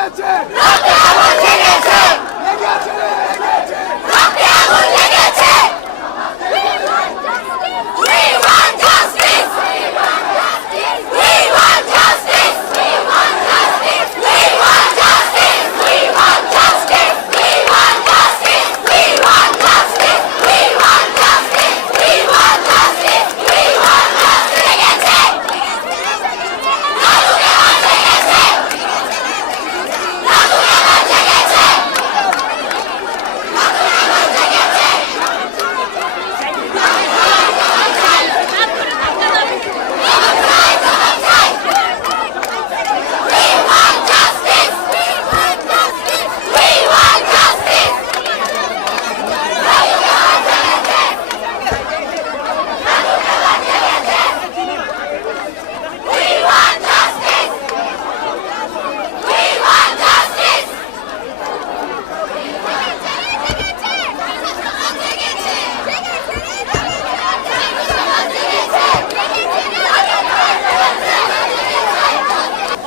লেগেছে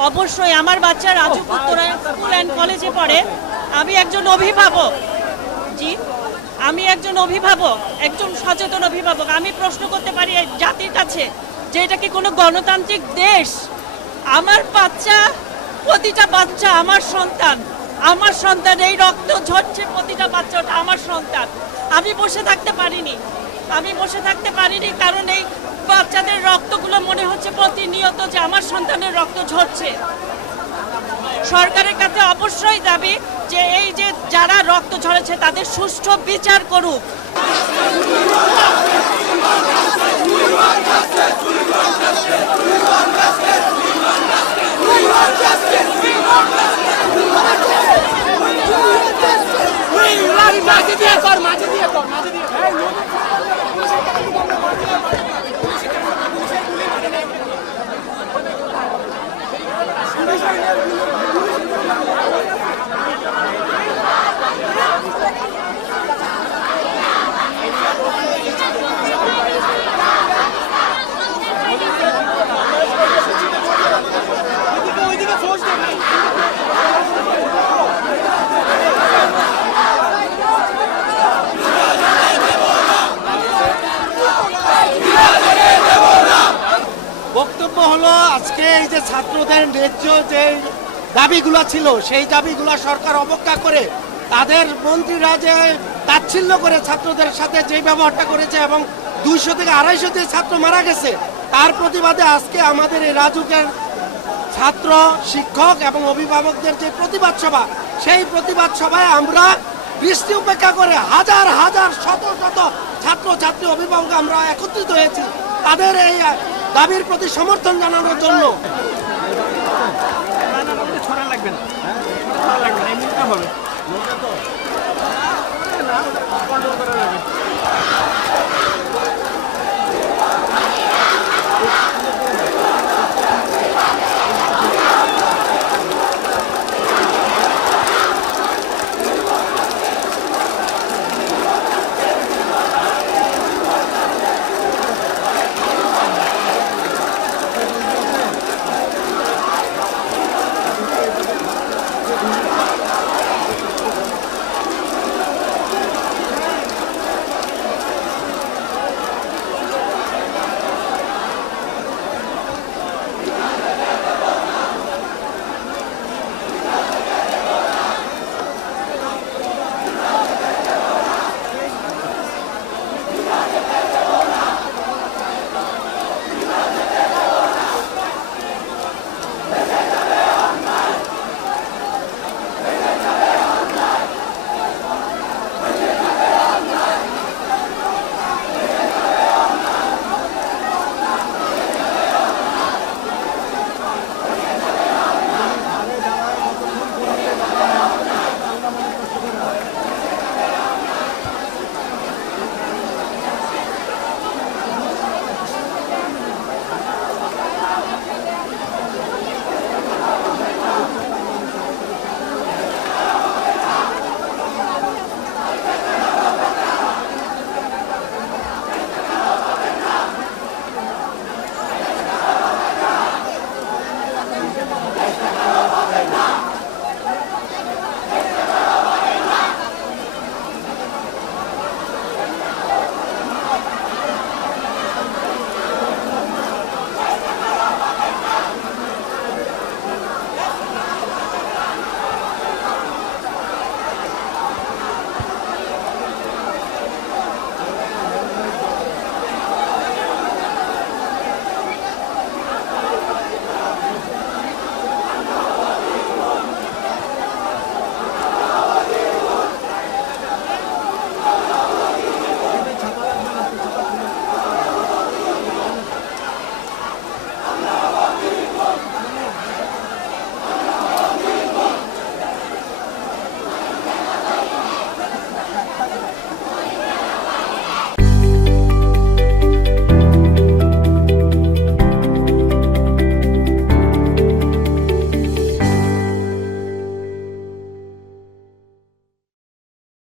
অবশ্যই আমার বাচ্চা রাজুক উত্তরায়ণ স্কুল অ্যান্ড কলেজে পড়ে। আমি একজন অভিভাবক, আমি একজন অভিভাবক, একজন সচেতন অভিভাবক। আমি প্রশ্ন করতে পারি জাতির কাছে যে এটা কি কোনো গণতান্ত্রিক দেশ? আমার বাচ্চা, প্রতিটা বাচ্চা আমার সন্তান, এই রক্ত ঝরছে, প্রতিটা বাচ্চা ওটা আমার সন্তান। আমি বসে থাকতে পারিনি কারণ এই বাচ্চাদের রক্তগুলো মনে হচ্ছে প্রতিনিয়ত যে আমার সন্তানের রক্ত ঝরছে। সরকারের কাছে অবশ্যই দাবি যে এই যে যারা রক্ত ঝরেছে তাদের সুষ্ঠু বিচার করুক। বক্তব্য হলো আজকে এই যে ছাত্রদের ন্যায্য যে দাবিগুলো ছিল সেই দাবিগুলো সরকার অবজ্ঞা করে তাদের মন্ত্রীরা যে তাচ্ছিল্য করে ছাত্রদের সাথে যে ব্যবহারটা করেছে এবং 200 থেকে 250 যে ছাত্র মারা গেছে তার প্রতিবাদে আজকে আমাদের এই রাজুকের ছাত্র, শিক্ষক এবং অভিভাবকদের যে প্রতিবাদ সভা, সেই প্রতিবাদ সভায় আমরা বৃষ্টি উপেক্ষা করে হাজার হাজার শত শত ছাত্র ছাত্রী অভিভাবক আমরা একত্রিত হয়েছি তাদের এই দাবির প্রতি সমর্থন জানানোর জন্য। লাগবে না, লাগবে না, এমনিটা হবে।